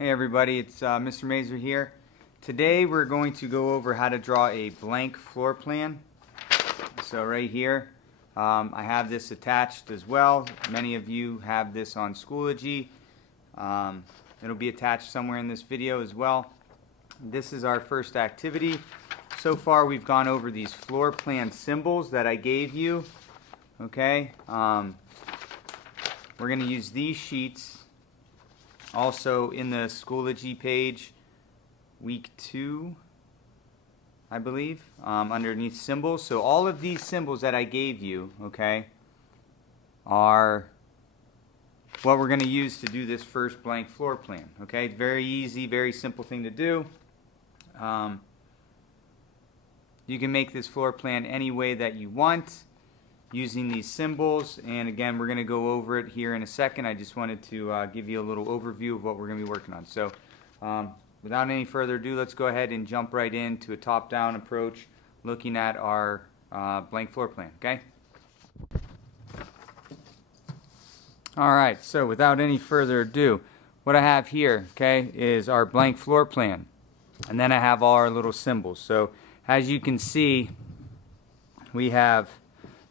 Hey everybody, it's Mr. Mazer here. Today we're going to go over how to draw a blank floor plan. So right here, I have this attached as well. Many of you have this on Schoology. It'll be attached somewhere in this video as well. This is our first activity. So far we've gone over these floor plan symbols that I gave you. Okay, we're going to use these sheets. Also in the Schoology page, week 2, I believe, underneath symbols. So all of these symbols that I gave you, okay, are what we're going to use to do this first blank floor plan. Okay, very easy, very simple thing to do. You can make this floor plan any way that you want using these symbols, and again we're going to go over it here in a second. I just wanted to give you a little overview of what we're going to be working on. So without any further ado, let's go ahead and jump right into a top-down approach looking at our blank floor plan. Okay? Alright, so without any further ado, what I have here, okay, is our blank floor plan, and then I have all our little symbols. So as you can see, we have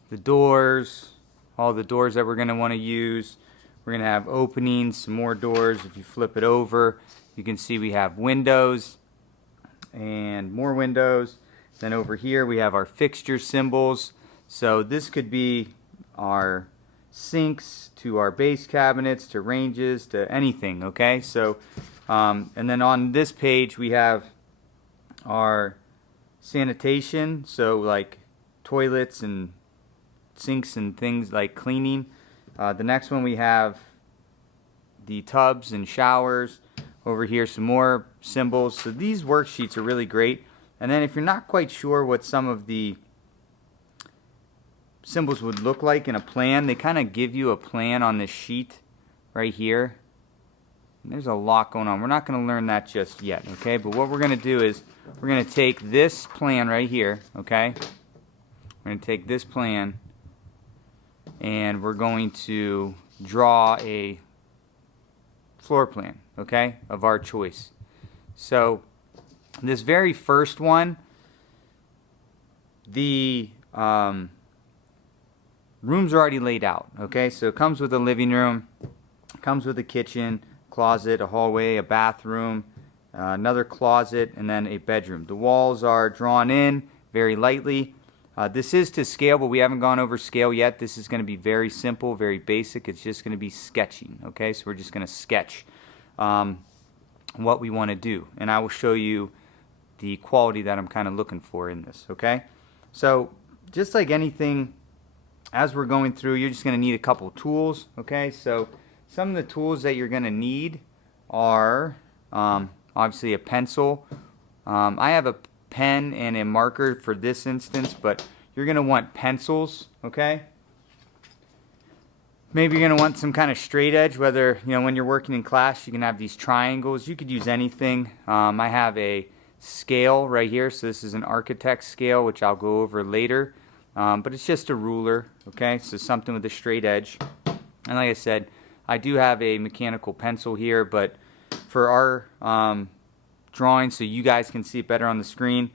the doors, all the doors that we're going to want to use. We're going to have openings, some more doors. If you flip it over, you can see we have windows and more windows. Then over here we have our fixture symbols. So this could be our sinks to our base cabinets to ranges to anything, okay? So and then on this page we have our sanitation, so like toilets and sinks and things like cleaning. The next one we have the tubs and showers. Over here some more symbols. So these worksheets are really great. And then if you're not quite sure what some of the symbols would look like in a plan, they kind of give you a plan on this sheet right here. And there's a lot going on. We're not going to learn that just yet, okay? But what we're going to do is we're going to take this plan right here, okay? We're going to take this plan and we're going to draw a floor plan, okay, of our choice. So this very first one, the rooms are already laid out, okay? So it comes with a living room, comes with a kitchen, closet, a hallway, a bathroom, another closet, and then a bedroom. The walls are drawn in very lightly. This is to scale, but we haven't gone over scale yet. This is going to be very simple, very basic. It's just going to be sketching, okay? So we're just going to sketch what we want to do, and I will show you the quality that I'm kind of looking for in this, okay? So just like anything, as we're going through, you're just going to need a couple tools, okay? So some of the tools that you're going to need are obviously a pencil. I have a pen and a marker for this instance, but you're going to want pencils, okay? Maybe you're going to want some kind of straight edge, whether, you know, when you're working in class, you can have these triangles. You could use anything. I have a scale right here, so this is an architect scale, which I'll go over later, but it's just a ruler, okay? So something with a straight edge. And like I said, I do have a mechanical pencil here, but for our drawing, so you guys can see it better on the screen,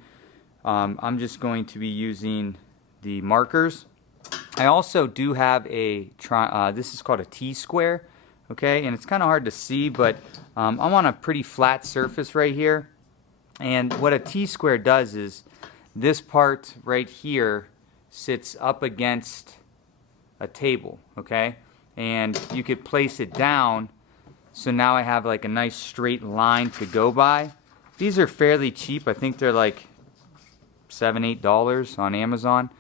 I'm just going to be using the markers. I also do have a this is called a T-square, okay, and it's kind of hard to see, but I'm on a pretty flat surface right here, and what a T-square does is this part right here sits up against a table, okay, and you could place it down, so now I have like a nice straight line to go by. These are fairly cheap. I think they're like $7, $8 on Amazon.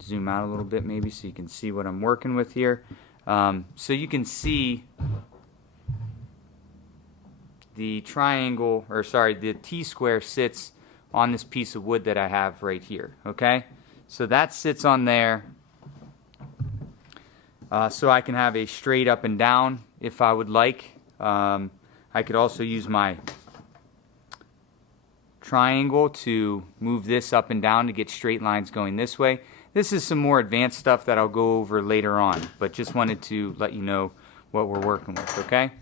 Zoom out a little bit maybe so you can see what I'm working with here. So you can see the triangle, or sorry, the T-square sits on this piece of wood that I have right here, okay? So that sits on there. So I can have a straight up and down if I would like. I could also use my triangle to move this up and down to get straight lines going this way. This is some more advanced stuff that I'll go over later on, but just wanted to let you know what we're working with, okay?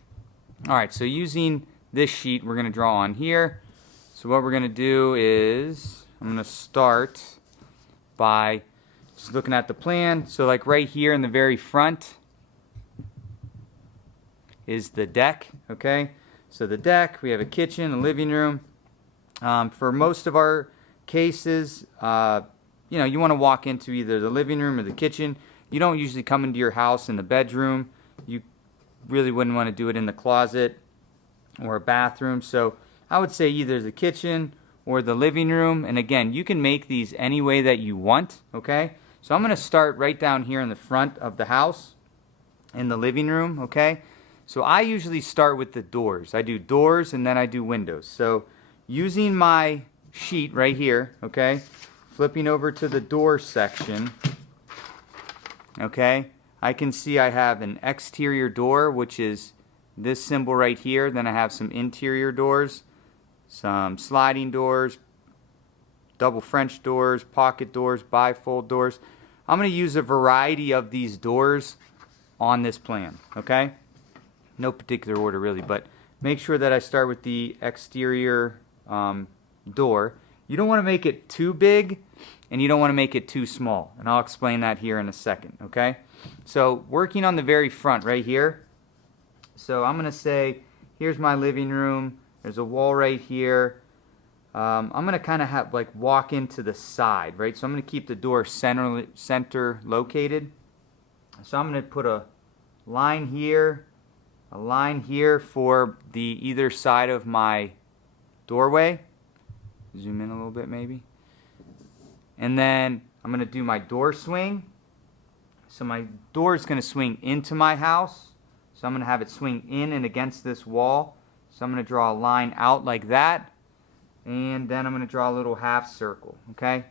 All right, so using this sheet, we're going to draw on here. So what we're going to do is I'm going to start by just looking at the plan. So like right here in the very front is the deck, okay? So the deck, we have a kitchen, a living room. For most of our cases, you know, you want to walk into either the living room or the kitchen. You don't usually come into your house in the bedroom. You really wouldn't want to do it in the closet or a bathroom. So I would say either the kitchen or the living room. And again, you can make these any way that you want, okay? So I'm going to start right down here in the front of the house in the living room, okay? So I usually start with the doors. I do doors and then I do windows. So using my sheet right here, okay, flipping over to the door section, okay, I can see I have an exterior door, which is this symbol right here. Then I have some interior doors, some sliding doors, double French doors, pocket doors, bifold doors. I'm going to use a variety of these doors on this plan, okay? No particular order really, but make sure that I start with the exterior door. You don't want to make it too big and you don't want to make it too small, and I'll explain that here in a second, okay? So working on the very front right here, so I'm going to say here's my living room, there's a wall right here. I'm going to kind of have like walk into the side, right? So I'm going to keep the door center located. So I'm going to put a line here for the either side of my doorway. Zoom in a little bit maybe. And then I'm going to do my door swing. So my door is going to swing into my house. So I'm going to have it swing in and against this wall. So I'm going to draw a line out like that. And then I'm going to draw a little half circle, okay?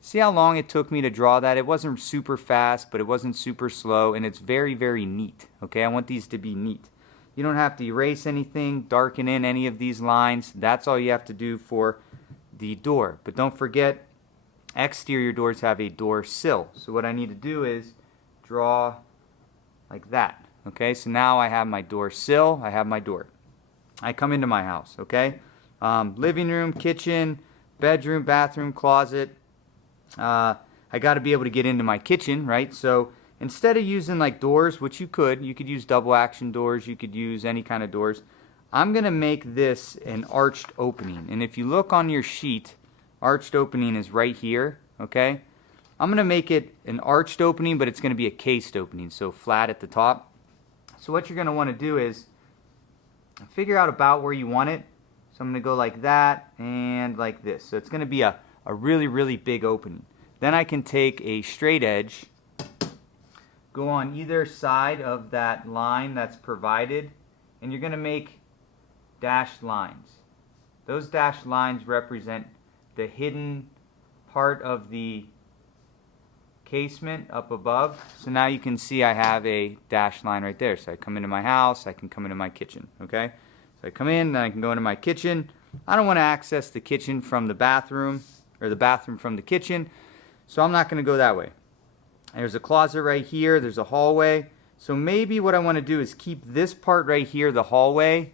See how long it took me to draw that? It wasn't super fast, but it wasn't super slow, and it's very, very neat, okay? I want these to be neat. You don't have to erase anything, darken in any of these lines. That's all you have to do for the door. But don't forget, exterior doors have a door sill. So what I need to do is draw like that, okay? So now I have my door sill, I have my door. I come into my house, okay? Living room, kitchen, bedroom, bathroom, closet. I got to be able to get into my kitchen, right? So instead of using like doors, which you could use double action doors, you could use any kind of doors. I'm going to make this an arched opening. And if you look on your sheet, arched opening is right here, okay? I'm going to make it an arched opening, but it's going to be a cased opening, so flat at the top. So what you're going to want to do is figure out about where you want it. So I'm going to go like that and like this. So it's going to be a really, really big opening. Then I can take a straight edge, go on either side of that line that's provided, and you're going to make dashed lines. Those dashed lines represent the hidden part of the casement up above. So now you can see I have a dashed line right there. So I come into my house, I can come into my kitchen, okay? So I come in, then I can go into my kitchen. I don't want to access the kitchen from the bathroom, or the bathroom from the kitchen, so I'm not going to go that way. There's a closet right here, there's a hallway. So maybe what I want to do is keep this part right here, the hallway,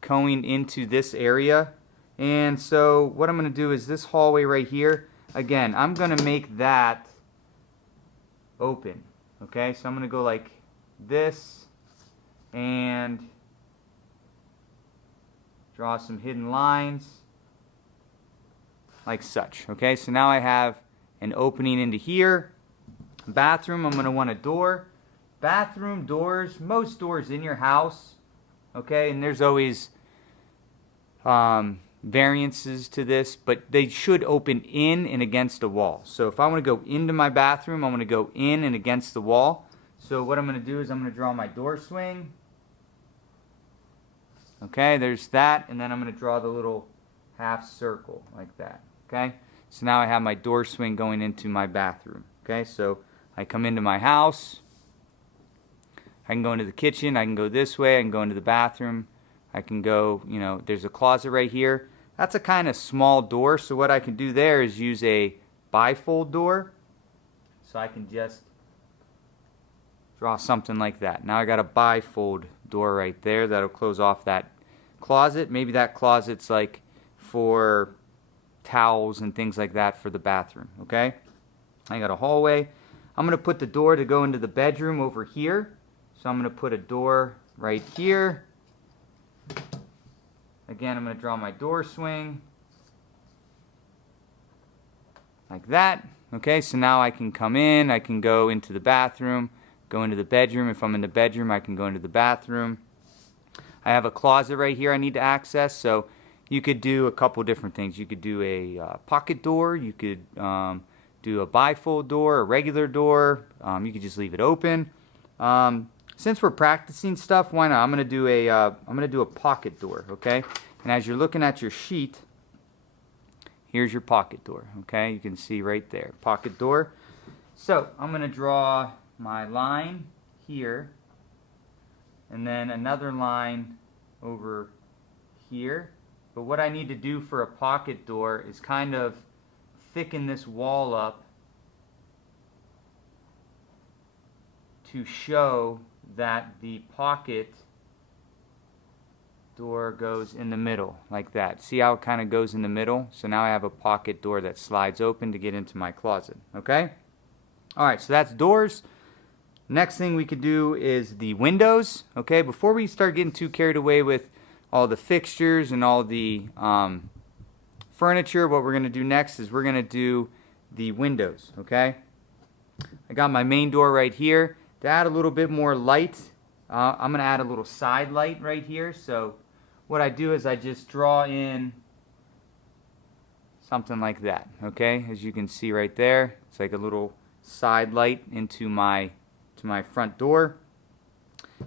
going into this area. And so what I'm going to do is this hallway right here, again, I'm going to make that open. Okay, so I'm going to go like this and draw some hidden lines like such. Okay, so now I have an opening into here. Bathroom, I'm going to want a door. Bathroom doors, most doors in your house, okay, and there's always variances to this, but they should open in and against a wall. So if I want to go into my bathroom, I want to go in and against the wall. So what I'm going to do is I'm going to draw my door swing. Okay, there's that, and then I'm going to draw the little half circle like that. Okay, so now I have my door swing going into my bathroom. Okay, so I come into my house, I can go into the kitchen, I can go this way, I can go into the bathroom, I can go, you know, there's a closet right here. That's a kind of small door, so what I can do there is use a bifold door. So I can just draw something like that. Now I got a bifold door right there that'll close off that closet. Maybe that closet's like for towels and things like that for the bathroom, okay? I got a hallway. I'm going to put the door to go into the bedroom over here. So I'm going to put a door right here. Again, I'm going to draw my door swing like that. Okay, so now I can come in, I can go into the bathroom, go into the bedroom. If I'm in the bedroom, I can go into the bathroom. I have a closet right here I need to access, so you could do a couple different things. You could do a pocket door, you could do a bifold door, a regular door, you could just leave it open. Since we're practicing stuff, why not? I'm gonna do a pocket door, okay? And as you're looking at your sheet, here's your pocket door, okay? You can see right there, pocket door. So I'm gonna draw my line here, and then another line over here. But what I need to do for a pocket door is kind of thicken this wall up to show that the pocket door goes in the middle like that. See how it kind of goes in the middle? So now I have a pocket door that slides open to get into my closet, okay? Alright, so that's doors. Next thing we could do is the windows, okay? Before we start getting too carried away with all the fixtures and all the furniture, what we're going to do next is we're going to do the windows, okay? I got my main door right here. To add a little bit more light, I'm going to add a little side light right here. So what I do is I just draw in something like that, okay? As you can see right there, it's like a little side light into my front door.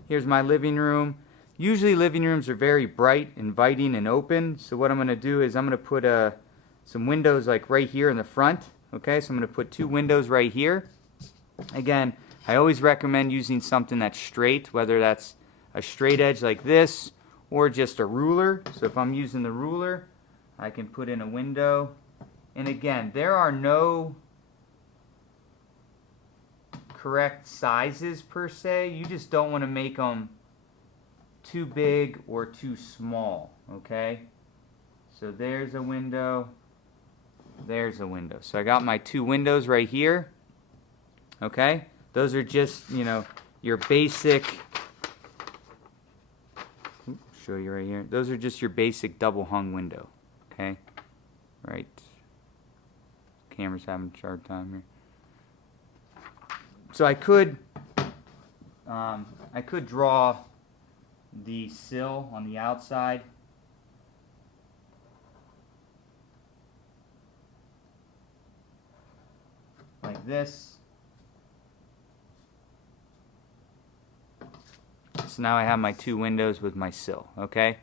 Here's my living room. Usually living rooms are very bright, inviting, and open. So what I'm going to do is I'm going to put some windows like right here in the front. Okay, so I'm going to put 2 windows right here. Again, I always recommend using something that's straight, whether that's a straight edge like this or just a ruler. So if I'm using the ruler, I can put in a window. And again, there are no correct sizes per se. You just don't want to make them too big or too small, okay? So there's a window, there's a window. So I got my 2 windows right here, okay? Those are just, you know, your basic, show you right here. Those are just your basic double hung window, okay? Right. Camera's having a hard time here. So I could draw the sill on the outside like this. So now I have my 2 windows with my sill, okay?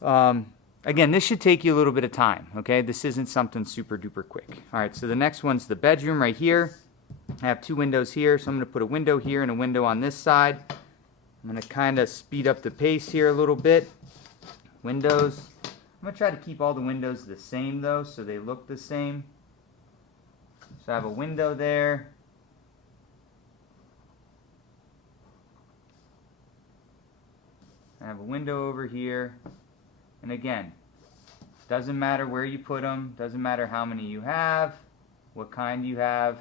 Again, this should take you a little bit of time, okay? This isn't something super duper quick. Alright, so the next one's the bedroom right here. I have 2 windows here, so I'm going to put a window here and a window on this side. I'm going to kind of speed up the pace here a little bit. Windows. I'm going to try to keep all the windows the same though, so they look the same. So I have a window there. I have a window over here. And again, doesn't matter where you put them, doesn't matter how many you have, what kind you have.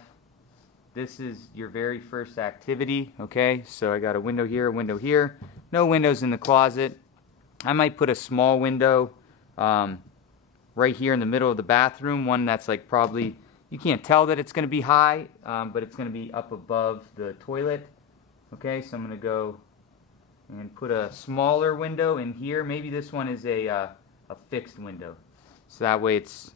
This is your very first activity, okay? So I got a window here, a window here. No windows in the closet. I might put a small window right here in the middle of the bathroom, one that's like probably, you can't tell that it's going to be high, but it's going to be up above the toilet. Okay, so I'm going to go and put a smaller window in here. Maybe this one is a fixed window. So that way it's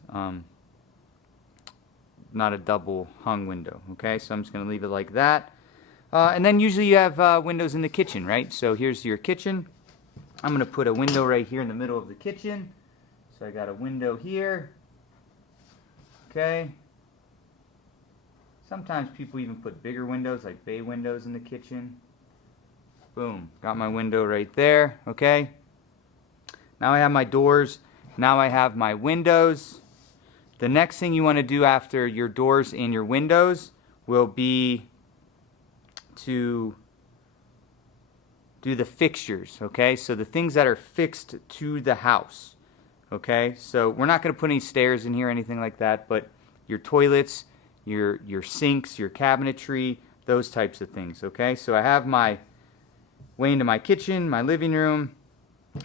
not a double hung window, okay? So I'm just going to leave it like that. And then usually you have windows in the kitchen, right? So here's your kitchen. I'm going to put a window right here in the middle of the kitchen. So I got a window here, okay? Sometimes people even put bigger windows, like bay windows in the kitchen. Boom, got my window right there, okay? Now I have my doors. Now I have my windows. The next thing you want to do after your doors and your windows will be to do the fixtures, okay? So the things that are fixed to the house, okay? So we're not going to put any stairs in here or anything like that, but your toilets, your sinks, your cabinetry, those types of things, okay? So I have my way into my kitchen, my living room,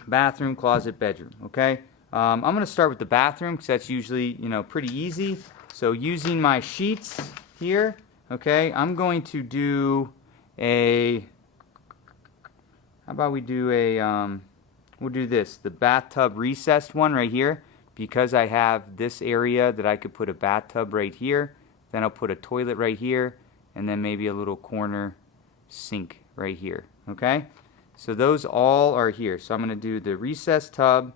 bathroom, closet, bedroom, okay? I'm going to start with the bathroom because that's usually, pretty easy. So using my sheets here, okay, I'm going to do how about we do we'll do this, the bathtub recessed one right here, because I have this area that I could put a bathtub right here, then I'll put a toilet right here, and then maybe a little corner sink right here, okay? So those all are here. So I'm going to do the recessed tub,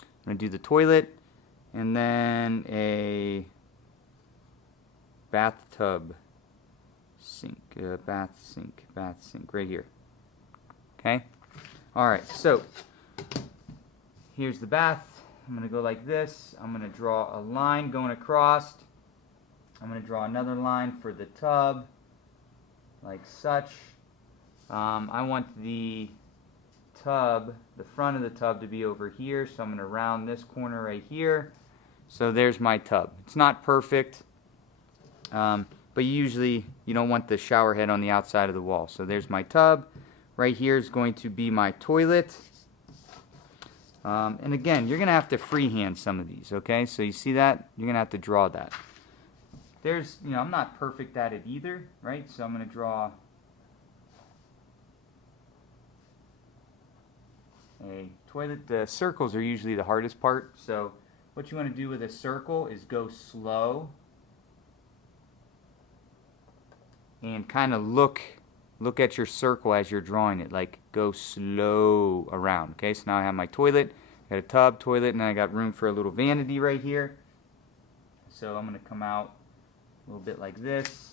I'm going to do the toilet, and then a bathtub sink, bath sink right here. Okay? Alright, so here's the bath. I'm going to go like this. I'm going to draw a line going across. I'm going to draw another line for the tub, like such. I want the tub, the front of the tub, to be over here, so I'm going to round this corner right here. So there's my tub. It's not perfect, but usually you don't want the shower head on the outside of the wall. So there's my tub. Right here is going to be my toilet. And again, you're going to have to freehand some of these, okay? So you see that? You're going to have to draw that. There's, I'm not perfect at it either, right? So I'm going to draw a toilet. The circles are usually the hardest part. So what you want to do with a circle is go slow and kind of look at your circle as you're drawing it, like go slow around. Okay, so now I have my toilet, got a tub, toilet, and I got room for a little vanity right here. So I'm going to come out a little bit like this,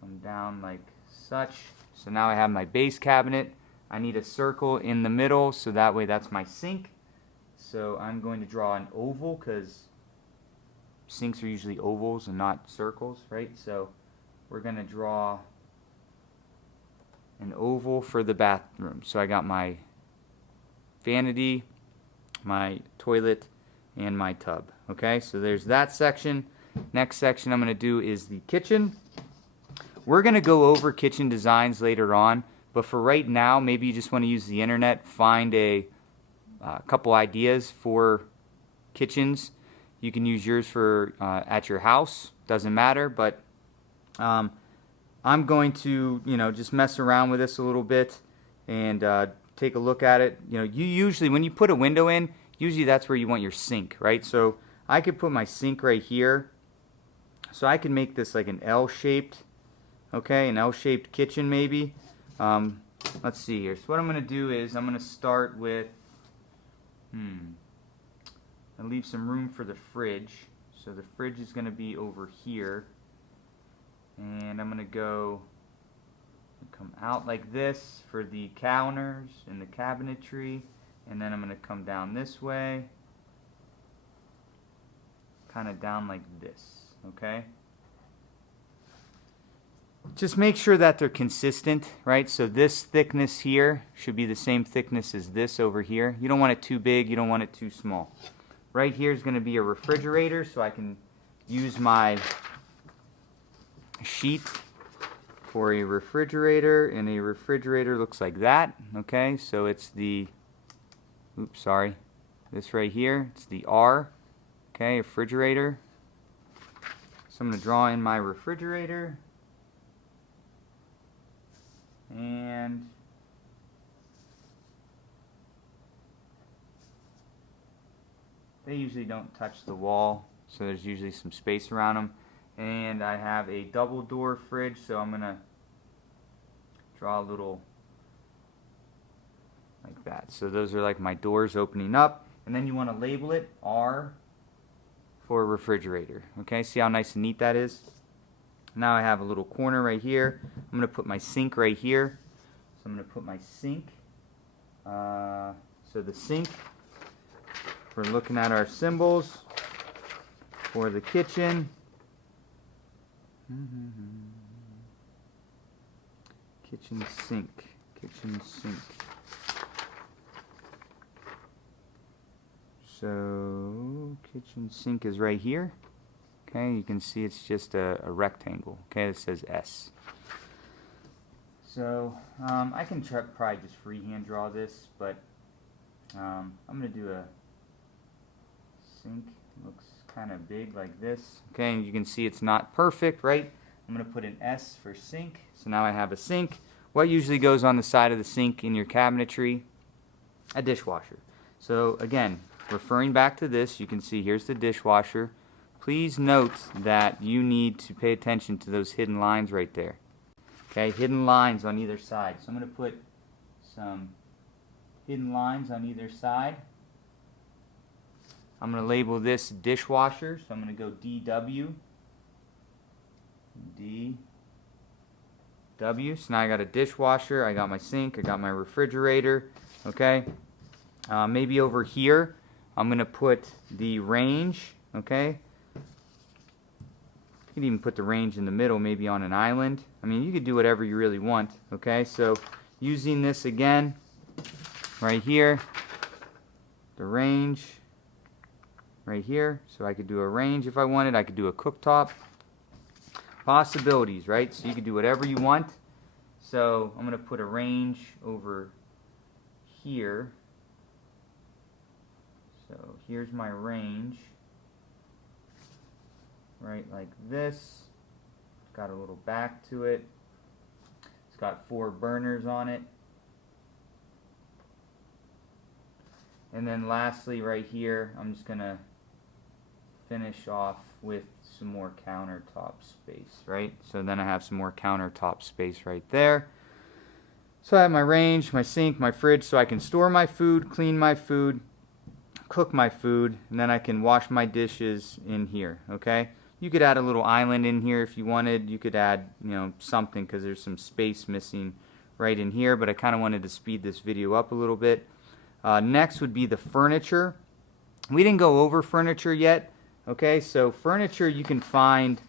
come down like such. So now I have my base cabinet. I need a circle in the middle, so that way that's my sink. So I'm going to draw an oval because sinks are usually ovals and not circles, right? So we're going to draw an oval for the bathroom. So I got my vanity, my toilet, and my tub. Okay, so there's that section. Next section I'm going to do is the kitchen. We're going to go over kitchen designs later on, but for right now, maybe you just want to use the internet, find a couple ideas for kitchens. You can use yours for at your house, doesn't matter, but I'm going to, just mess around with this a little bit and take a look at it. You usually, when you put a window in, usually that's where you want your sink, right? So I could put my sink right here. So I can make this like an L-shaped, okay, an L-shaped kitchen maybe. Let's see here. So what I'm going to do is I'm going to start with, I'll leave some room for the fridge. So the fridge is going to be over here. And I'm going to come out like this for the counters and the cabinetry. And then I'm going to come down this way. Kind of down like this, okay? Just make sure that they're consistent, right? So this thickness here should be the same thickness as this over here. You don't want it too big, you don't want it too small. Right here is going to be a refrigerator, so I can use my sheet for a refrigerator, and a refrigerator looks like that, okay? So it's the, this right here, it's the R, okay, refrigerator. So I'm going to draw in my refrigerator, and they usually don't touch the wall, so there's usually some space around them. And I have a double door fridge, so I'm going to draw a little like that. So those are like my doors opening up. And then you want to label it R for refrigerator. Okay, see how nice and neat that is? Now I have a little corner right here. I'm going to put my sink right here. So I'm going to put my sink. So the sink, we're looking at our symbols for the kitchen. Kitchen sink. kitchen sink. So kitchen sink is right here. Okay, you can see it's just a rectangle. Okay, it says S. So I can probably just freehand draw this, but I'm going to do a sink. It looks kind of big like this. Okay, and you can see it's not perfect, right? I'm going to put an S for sink. So now I have a sink. What usually goes on the side of the sink in your cabinetry? A dishwasher. So again, referring back to this, you can see here's the dishwasher. Please note that you need to pay attention to those hidden lines right there. Okay, hidden lines on either side. So I'm going to put some hidden lines on either side. I'm going to label this dishwasher, so I'm going to go DW. DW. So now I got a dishwasher, I got my sink, I got my refrigerator. Okay. Maybe over here, I'm going to put the range. Okay. You could even put the range in the middle, maybe on an island. I mean, you could do whatever you really want. Okay. So using this again, right here, the range. Right here, so I could do a range if I wanted. I could do a cooktop. Possibilities, right? So you could do whatever you want. So I'm going to put a range over here. So here's my range. Right like this. It's got a little back to it. It's got 4 burners on it. And then lastly right here, I'm just going to finish off with some more countertop space, right? So then I have some more countertop space right there. So I have my range, my sink, my fridge, so I can store my food, clean my food, cook my food, and then I can wash my dishes in here, okay? You could add a little island in here if you wanted. You could add, something, because there's some space missing right in here, but I kind of wanted to speed this video up a little bit. Next would be the furniture. We didn't go over furniture yet. Okay, so furniture you can find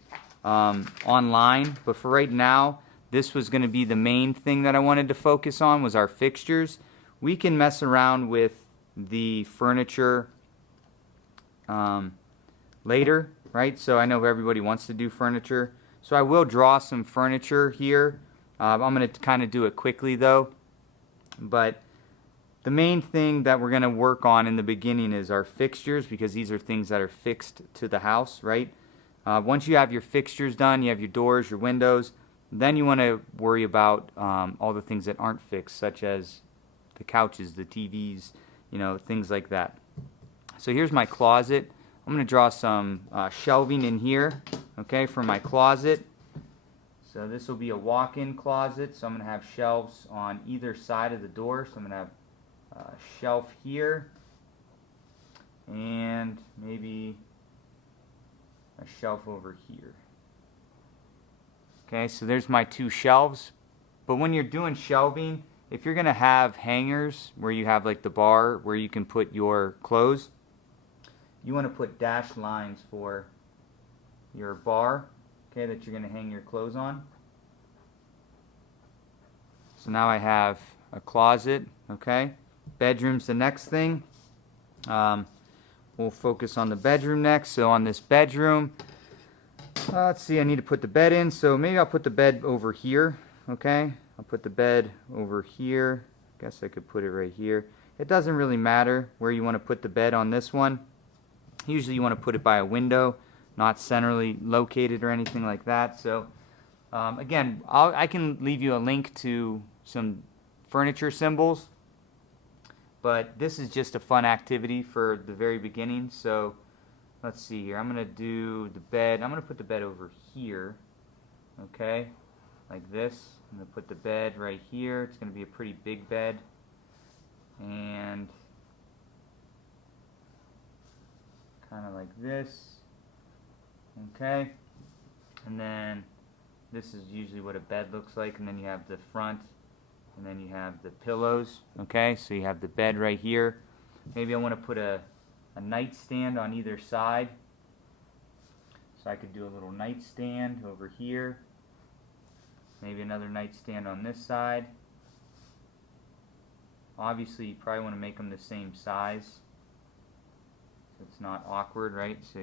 online, but for right now, this was going to be the main thing that I wanted to focus on was our fixtures. We can mess around with the furniture later, right? So I know everybody wants to do furniture. So I will draw some furniture here. I'm going to kind of do it quickly though. But the main thing that we're going to work on in the beginning is our fixtures, because these are things that are fixed to the house, right? Once you have your fixtures done, you have your doors, your windows, then you want to worry about all the things that aren't fixed, such as the couches, the TVs, things like that. So here's my closet. I'm going to draw some shelving in here, okay, for my closet. So this will be a walk-in closet, so I'm going to have shelves on either side of the door. So I'm going to have shelf here and maybe a shelf over here. Okay, so there's my 2 shelves. But when you're doing shelving, if you're going to have hangers where you have like the bar where you can put your clothes, you want to put dashed lines for your bar, okay, that you're going to hang your clothes on. So now I have a closet, okay. Bedroom's the next thing. We'll focus on the bedroom next. So on this bedroom, let's see, I need to put the bed in. So maybe I'll put the bed over here, okay? I'll put the bed over here. Guess I could put it right here. It doesn't really matter where you want to put the bed on this one. Usually you want to put it by a window, not centrally located or anything like that. So again, I can leave you a link to some furniture symbols. But this is just a fun activity for the very beginning. So let's see here. I'm going to do the bed. I'm going to put the bed over here. Okay, like this. I'm going to put the bed right here. It's going to be a pretty big bed. And kind of like this. Okay. And then this is usually what a bed looks like. And then you have the front. And then you have the pillows, okay? So you have the bed right here. Maybe I want to put a nightstand on either side. So I could do a little nightstand over here. Maybe another nightstand on this side. Obviously, you probably want to make them the same size, so it's not awkward, right? So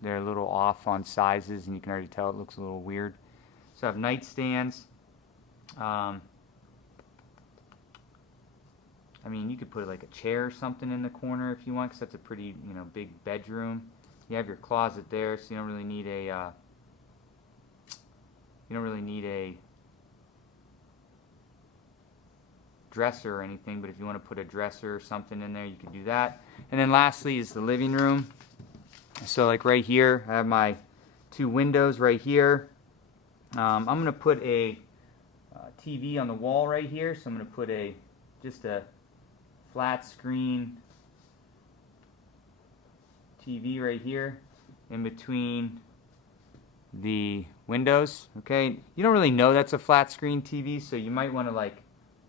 they're a little off on sizes, and you can already tell it looks a little weird. So I have nightstands. I mean, you could put like a chair or something in the corner if you want, because that's a pretty, big bedroom. You have your closet there, so you don't really need a dresser or anything, but if you want to put a dresser or something in there, you can do that. And then lastly is the living room. So like right here, I have my 2 windows right here. I'm going to put a TV on the wall right here, so I'm going to put just a flat screen TV right here in between the windows. Okay, you don't really know that's a flat screen TV, so you might want to like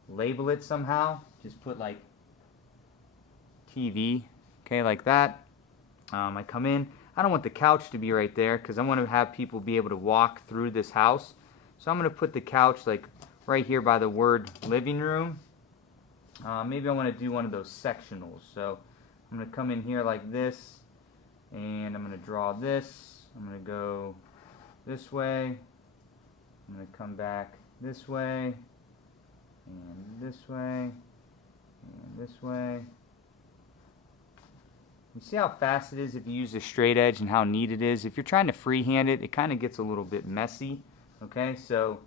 label it somehow. Just put like TV, okay, like that. I come in. I don't want the couch to be right there because I want to have people be able to walk through this house. So I'm going to put the couch like right here by the word living room. Maybe I want to do one of those sectionals. So I'm going to come in here like this, and I'm going to draw this. I'm going to go this way. I'm going to come back this way, and this way, and this way. You see how fast it is if you use a straight edge and how neat it is? If you're trying to freehand it, it kind of gets a little bit messy. Okay, so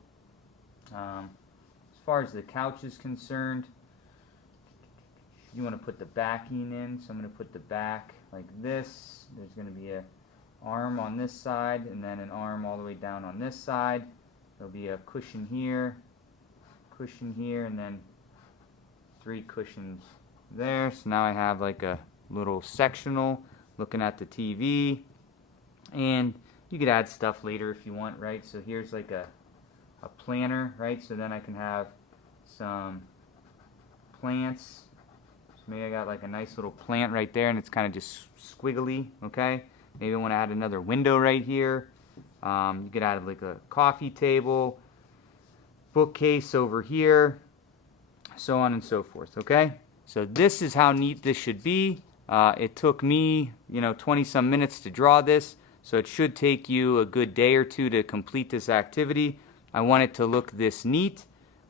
as far as the couch is concerned, you want to put the backing in, so I'm going to put the back like this. There's going to be an arm on this side, and then an arm all the way down on this side. There'll be a cushion here, and then 3 cushions there. So now I have like a little sectional looking at the TV, and you could add stuff later if you want, right? So here's like a planter, right? So then I can have some plants. So maybe I got like a nice little plant right there, and it's kind of just squiggly, okay? Maybe I want to add another window right here. You could add like a coffee table, bookcase over here, so on and so forth, okay? So this is how neat this should be. It took me, 20-some minutes to draw this, so it should take you a good day or 2 to complete this activity. I want it to look this neat.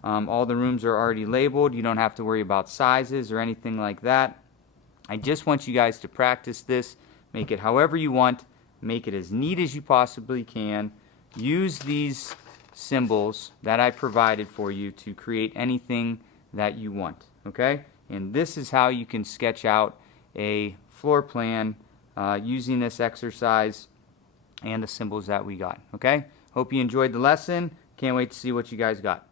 All the rooms are already labeled. You don't have to worry about sizes or anything like that. I just want you guys to practice this. Make it however you want. Make it as neat as you possibly can. Use these symbols that I provided for you to create anything that you want, okay? And this is how you can sketch out a floor plan using this exercise and the symbols that we got, okay? Hope you enjoyed the lesson. Can't wait to see what you guys got.